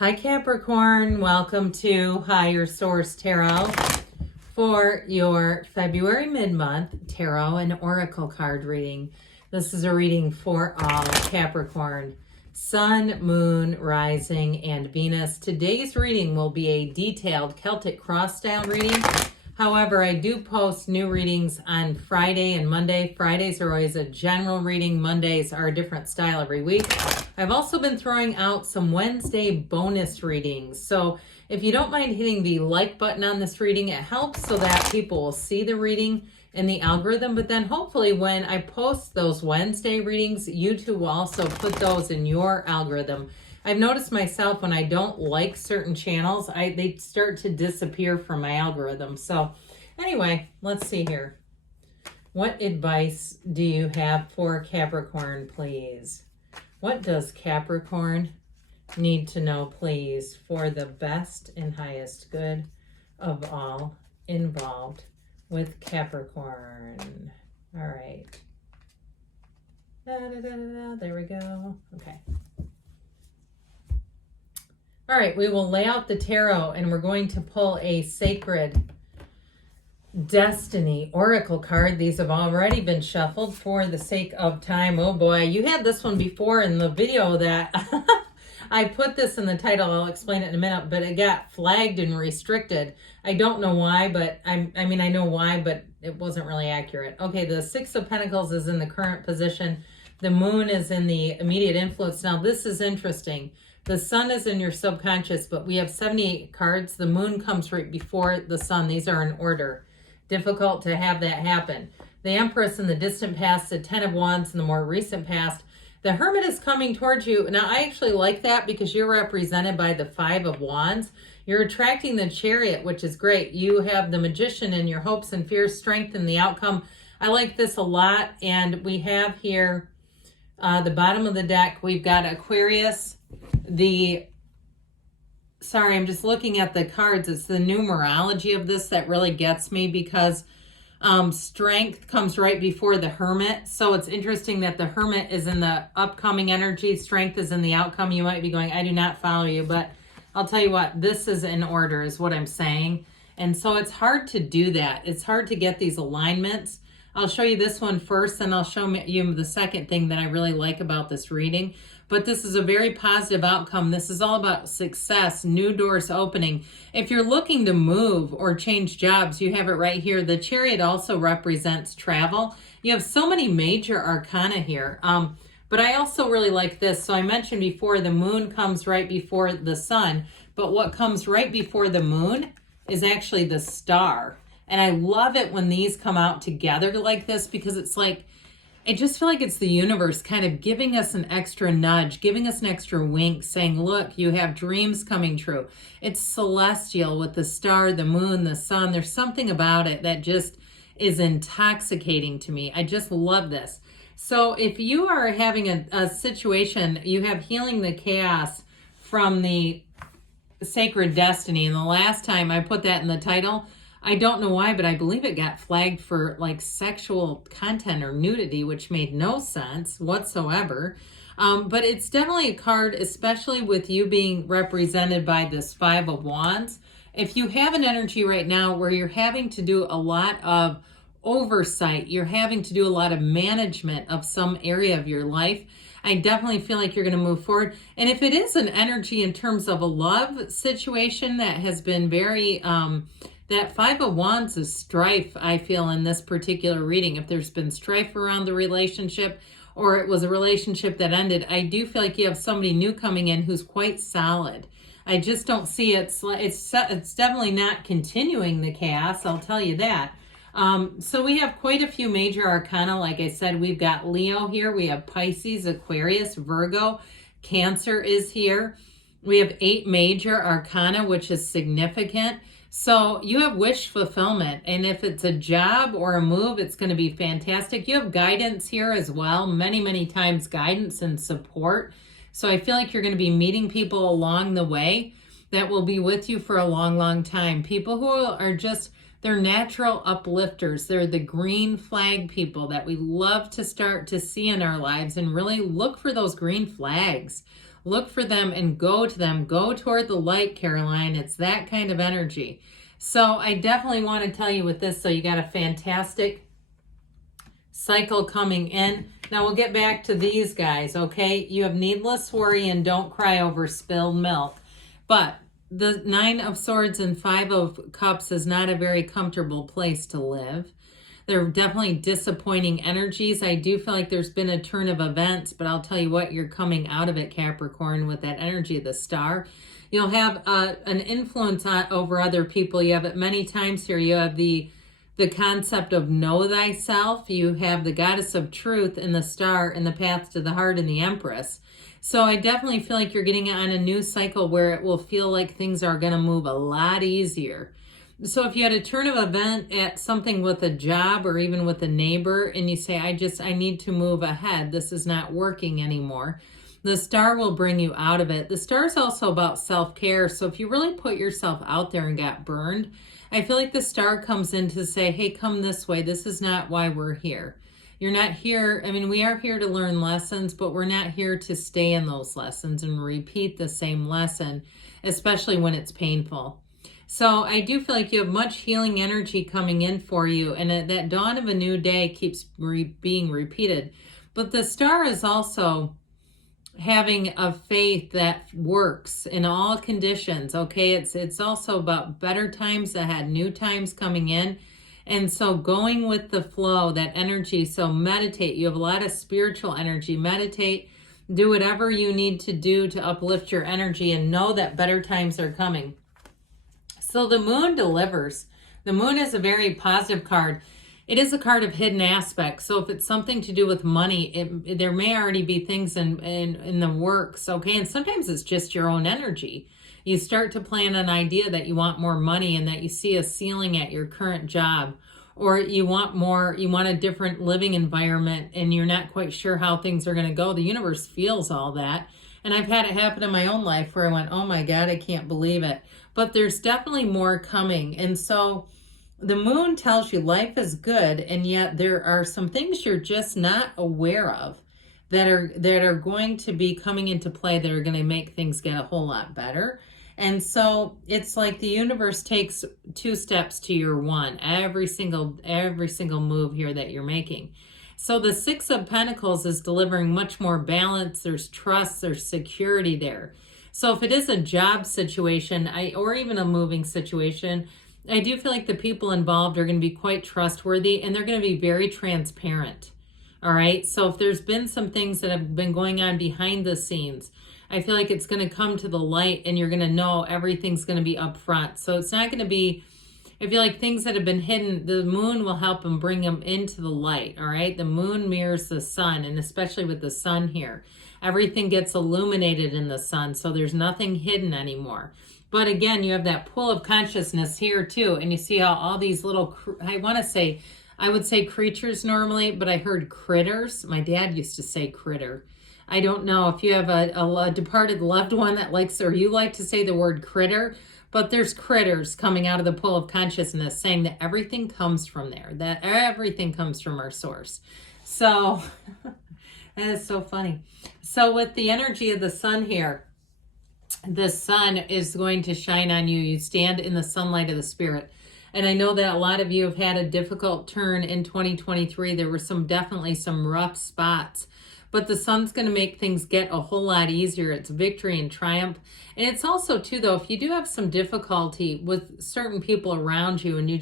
Hi Capricorn, welcome to Higher Source Tarot for your February mid-month tarot and oracle card reading. This is a reading for all Capricorn, Sun, Moon, Rising, and Venus. Today's reading will be a detailed Celtic cross-style reading. However, I do post new readings on Friday and Monday. Fridays are always a general reading. Mondays are a different style every week. I've also been throwing out some Wednesday bonus readings. So if you don't mind hitting the like button on this reading, it helps so that people will see the reading in the algorithm. But then hopefully when I post those Wednesday readings, YouTube will also put those in your algorithm. I've noticed myself when I don't like certain channels, they start to disappear from my algorithm. So anyway, let's see here. What advice do you have for Capricorn, please? What does Capricorn need to know, please, for the best and highest good of all involved with Capricorn? All right. There we go. Okay. All right, we will lay out the tarot and we're going to pull a Sacred Destiny Oracle card. These have already been shuffled for the sake of time. Oh boy, you had this one before in the video that I put this in the title. I'll explain it in a minute, but it got flagged and restricted. I don't know why, but I mean, I know why, but it wasn't really accurate. Okay, the Six of Pentacles is in the current position. The Moon is in the immediate influence. Now, this is interesting. The Sun is in your subconscious, but we have 78 cards. The Moon comes right before the Sun. These are in order. Difficult to have that happen. The Empress in the distant past, the Ten of Wands in the more recent past. The Hermit is coming towards you. Now, I actually like that because you're represented by the Five of Wands. You're attracting the Chariot, which is great. You have the Magician and your hopes and fears strengthen the outcome. I like this a lot. And we have here the bottom of the deck. We've got Aquarius. Sorry, I'm just looking at the cards. It's the numerology of this that really gets me because strength comes right before the Hermit. So it's interesting that the Hermit is in the upcoming energy. Strength is in the outcome. You might be going, I do not follow you. But I'll tell you what, this is in order is what I'm saying. And so it's hard to do that. It's hard to get these alignments. I'll show you this one first, and I'll show you the second thing that I really like about this reading. But this is a very positive outcome. This is all about success, new doors opening. If you're looking to move or change jobs, you have it right here. The Chariot also represents travel. You have so many major arcana here. But I also really like this. So I mentioned before, the Moon comes right before the Sun. But what comes right before the Moon is actually the Star. And I love it when these come out together like this because it's like, I just feel like it's the universe kind of giving us an extra nudge, giving us an extra wink, saying, look, you have dreams coming true. It's celestial with the star, the moon, the sun. There's something about it that just is intoxicating to me. I just love this. So if you are having a situation, you have healing the chaos from the Sacred Destiny. And the last time I put that in the title, I don't know why, but I believe it got flagged for like sexual content or nudity, which made no sense whatsoever. But it's definitely a card, especially with you being represented by this Five of Wands. If you have an energy right now where you're having to do a lot of oversight, you're having to do a lot of management of some area of your life, I definitely feel like you're going to move forward. And if it is an energy in terms of a love situation that has been very... that Five of Wands is strife, I feel, in this particular reading. If there's been strife around the relationship or it was a relationship that ended, I do feel like you have somebody new coming in who's quite solid. I just don't see it's definitely not continuing the chaos, I'll tell you that. So we have quite a few major arcana. Like I said, we've got Leo here. We have Pisces, Aquarius, Virgo. Cancer is here. We have 8 major arcana, which is significant. So you have wish fulfillment, and if it's a job or a move, it's going to be fantastic. You have guidance here as well, many, many times guidance and support. So I feel like you're going to be meeting people along the way that will be with you for a long, long time. People who are just, they're natural uplifters. They're the green flag people that we love to start to see in our lives and really look for those green flags. Look for them and go to them. Go toward the light, Caroline. It's that kind of energy. So I definitely want to tell you with this, so you got a fantastic cycle coming in. Now we'll get back to these guys, okay? You have needless worry and don't cry over spilled milk. But the Nine of Swords and Five of Cups is not a very comfortable place to live. They're definitely disappointing energies. I do feel like there's been a turn of events, but I'll tell you what, you're coming out of it, Capricorn, with that energy of the star. You'll have an influence over other people. You have it many times here. You have the concept of know thyself. You have the goddess of truth and the star and the path to the heart and the empress. So I definitely feel like you're getting on a new cycle where it will feel like things are going to move a lot easier. So if you had a turn of event at something with a job or even with a neighbor and you say, I need to move ahead, this is not working anymore, the star will bring you out of it. The star is also about self-care. So if you really put yourself out there and got burned, I feel like the star comes in to say, hey, come this way. This is not why we're here. You're not here. I mean, we are here to learn lessons, but we're not here to stay in those lessons and repeat the same lesson, especially when it's painful. So I do feel like you have much healing energy coming in for you, and that dawn of a new day keeps being repeated. But the star is also having a faith that works in all conditions, okay? It's also about better times ahead, new times coming in. And so going with the flow, that energy, so meditate. You have a lot of spiritual energy. Meditate, do whatever you need to do to uplift your energy and know that better times are coming. So the moon delivers. The moon is a very positive card. It is a card of hidden aspects. So if it's something to do with money, there may already be things in the works, okay? And sometimes it's just your own energy. You start to plan an idea that you want more money and that you see a ceiling at your current job, or you want more, you want a different living environment and you're not quite sure how things are going to go. The universe feels all that. And I've had it happen in my own life where I went, oh my God, I can't believe it. But there's definitely more coming. And so the moon tells you life is good, and yet there are some things you're just not aware of that are going to be coming into play that are going to make things get a whole lot better. And so it's like the universe takes 2 steps to your one, every single move here that you're making. So the Six of Pentacles is delivering much more balance. There's trust, there's security there. So if it is a job situation, or even a moving situation, I do feel like the people involved are going to be quite trustworthy and they're going to be very transparent. All right. So if there's been some things that have been going on behind the scenes, I feel like it's going to come to the light and you're going to know everything's going to be up front. So it's not going to be, I feel like things that have been hidden, the moon will help them bring them into the light. All right. The moon mirrors the sun, and especially with the sun here, everything gets illuminated in the sun. So there's nothing hidden anymore. But again, you have that pull of consciousness here too. And you see how all these little, I would say creatures normally, but I heard critters. My dad used to say critter. I don't know if you have a departed loved one that likes, or you like to say the word critter, but there's critters coming out of the pull of consciousness saying that everything comes from there, that everything comes from our source. So that is so funny. So with the energy of the sun here, the sun is going to shine on you. You stand in the sunlight of the spirit. And I know that a lot of you have had a difficult turn in 2023. There were definitely some rough spots, but the sun's going to make things get a whole lot easier. It's victory and triumph. And it's also too, though, if you do have some difficulty with certain people around you and you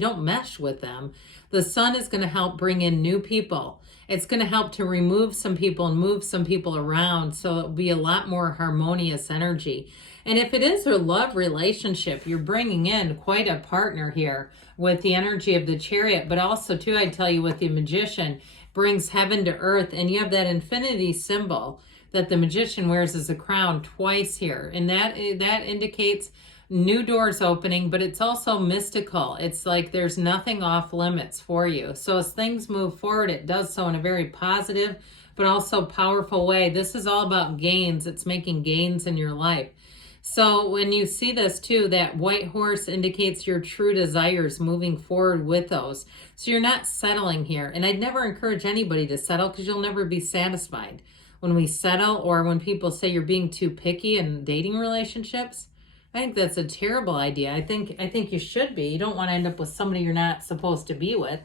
don't mesh with them, the sun is going to help bring in new people. It's going to help to remove some people and move some people around, so it'll be a lot more harmonious energy. And if it is a love relationship, you're bringing in quite a partner here with the energy of the Chariot, but also too, I tell you, with the Magician, brings heaven to earth, and you have that infinity symbol that the Magician wears as a crown twice here, and that indicates new doors opening, but it's also mystical. It's like there's nothing off limits for you. So as things move forward, it does so in a very positive but also powerful way. This is all about gains. It's making gains in your life. So when you see this too, that white horse indicates your true desires, moving forward with those. So you're not settling here. And I'd never encourage anybody to settle, because you'll never be satisfied. when we settle, or when people say you're being too picky in dating relationships. I think that's a terrible idea. I think you should be. You don't want to end up with somebody you're not supposed to be with.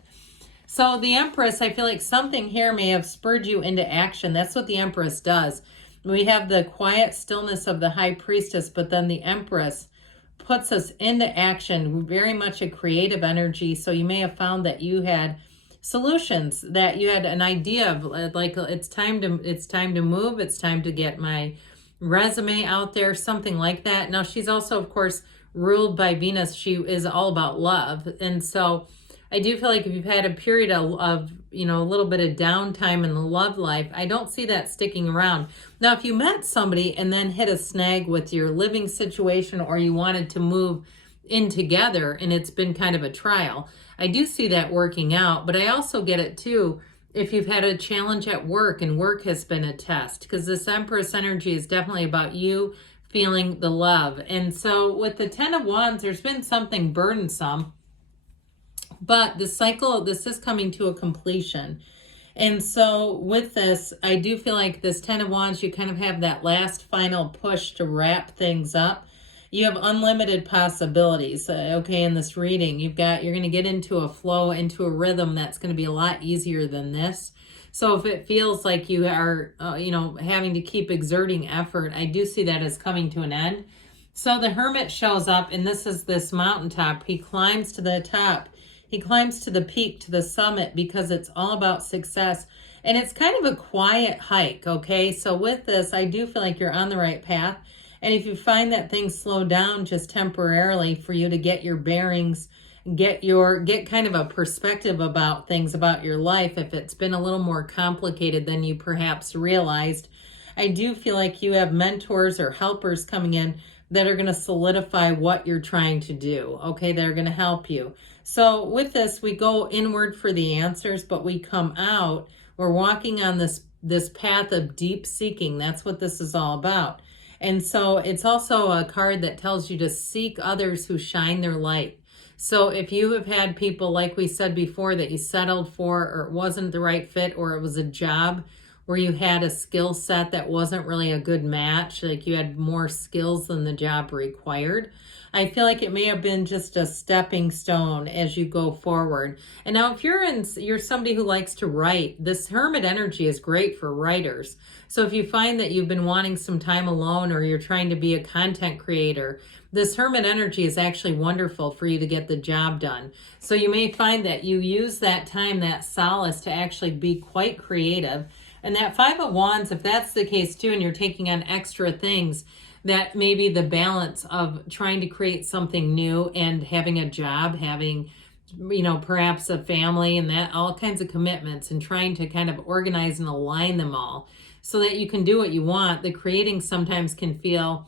So the Empress, I feel like something here may have spurred you into action. That's what the Empress does. We have the quiet stillness of the High Priestess, but then the Empress puts us into action, very much a creative energy. So you may have found that you had solutions, that you had an idea of, like, it's time to move, it's time to get my resume out there, something like that. Now, she's also, of course, ruled by Venus. She is all about love. And so I do feel like if you've had a period of a little bit of downtime in the love life, I don't see that sticking around. Now, if you met somebody and then hit a snag with your living situation, or you wanted to move in together and it's been kind of a trial, I do see that working out. But I also get it too if you've had a challenge at work and work has been a test, because this Empress energy is definitely about you feeling the love. And so with the Ten of Wands, there's been something burdensome, but the cycle, this is coming to a completion. And so with this, I do feel like this Ten of Wands, you kind of have that last final push to wrap things up. You have unlimited possibilities, okay, in this reading. You're going to get into a flow, into a rhythm that's going to be a lot easier than this. So if it feels like you are, having to keep exerting effort, I do see that as coming to an end. So the Hermit shows up, and this is this mountaintop. He climbs to the top. He climbs to the peak, to the summit, because it's all about success. And it's kind of a quiet hike, okay? So with this, I do feel like you're on the right path. And if you find that things slow down just temporarily for you to get your bearings, get kind of a perspective about things, about your life, if it's been a little more complicated than you perhaps realized, I do feel like you have mentors or helpers coming in that are going to solidify what you're trying to do, okay? They're going to help you. So with this, we go inward for the answers, but we come out. We're walking on this path of deep seeking. That's what this is all about. And so it's also a card that tells you to seek others who shine their light. So if you have had people, like we said before, that you settled for, or it wasn't the right fit, or it was a job where you had a skill set that wasn't really a good match, like you had more skills than the job required, I feel like it may have been just a stepping stone as you go forward. And now if you're somebody who likes to write, this Hermit energy is great for writers. So if you find that you've been wanting some time alone, or you're trying to be a content creator, this Hermit energy is actually wonderful for you to get the job done. So you may find that you use that time, that solace, to actually be quite creative. And that Five of Wands, if that's the case too, and you're taking on extra things, that may be the balance of trying to create something new and having a job, having, perhaps a family, and that all kinds of commitments, and trying to kind of organize and align them all so that you can do what you want. The creating sometimes can feel,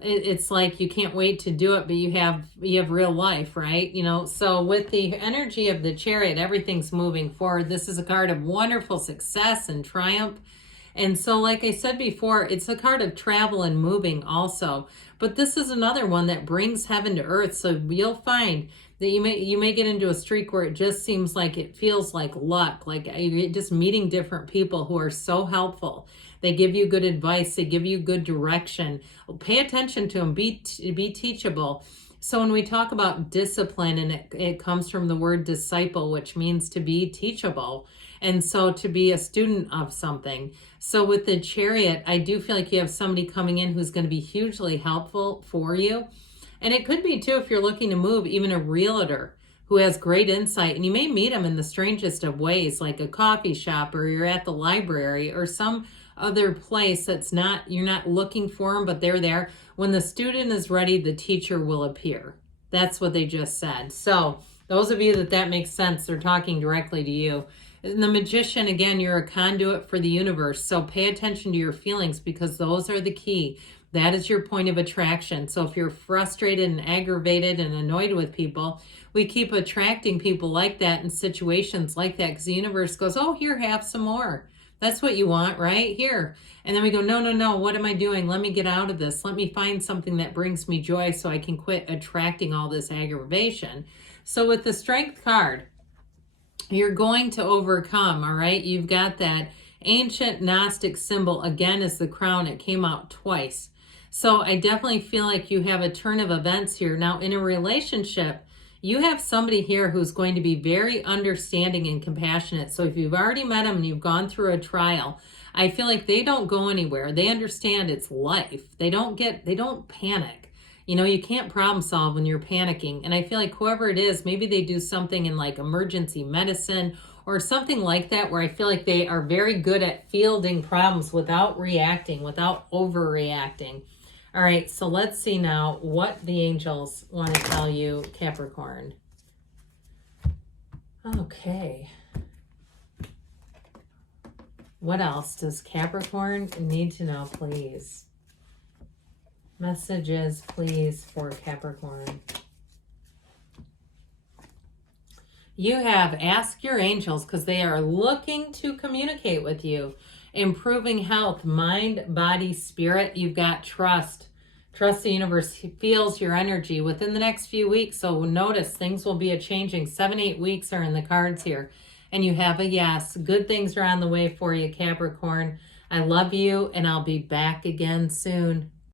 it's like you can't wait to do it, but you have real life, right? So with the energy of the Chariot, everything's moving forward. This is a card of wonderful success and triumph. And so, like I said before, it's a card of travel and moving also. But this is another one that brings heaven to earth. So you'll find that you may get into a streak where it just seems like it feels like luck, like you're just meeting different people who are so helpful. They give you good advice. They give you good direction. Pay attention to them. Be teachable. So when we talk about discipline, and it comes from the word disciple, which means to be teachable. And so to be a student of something. So with the Chariot, I do feel like you have somebody coming in who's going to be hugely helpful for you. And it could be too, if you're looking to move, even a realtor who has great insight. And you may meet them in the strangest of ways, like a coffee shop, or you're at the library, or some other place you're not looking for them, but they're there. When the student is ready, the teacher will appear. That's what they just said. So those of you that makes sense, they're talking directly to you. And the Magician, again, you're a conduit for the universe. So pay attention to your feelings, because those are the key. That is your point of attraction. So if you're frustrated and aggravated and annoyed with people, we keep attracting people like that in situations like that, because the universe goes, oh, here, have some more. That's what you want, right? Here. And then we go, no, what am I doing? Let me get out of this. Let me find something that brings me joy so I can quit attracting all this aggravation. So with the Strength card, you're going to overcome, all right? You've got that Ancient Gnostic symbol, again, is the crown. It came out twice. So I definitely feel like you have a turn of events here. Now, in a relationship, you have somebody here who's going to be very understanding and compassionate. So if you've already met them and you've gone through a trial, I feel like they don't go anywhere. They understand it's life. They don't panic. You know, you can't problem solve when you're panicking. And I feel like whoever it is, maybe they do something in like emergency medicine or something like that, where I feel like they are very good at fielding problems without reacting, without overreacting. All right, so let's see now what the angels want to tell you, Capricorn. Okay. What else does Capricorn need to know, please? Messages, please, for Capricorn. You have ask your angels, because they are looking to communicate with you. Improving health, mind, body, spirit. You've got trust. Trust the universe feels your energy within the next few weeks. So notice things will be a changing. 7-8 weeks are in the cards here. And you have a yes. Good things are on the way for you, Capricorn. I love you, and I'll be back again soon.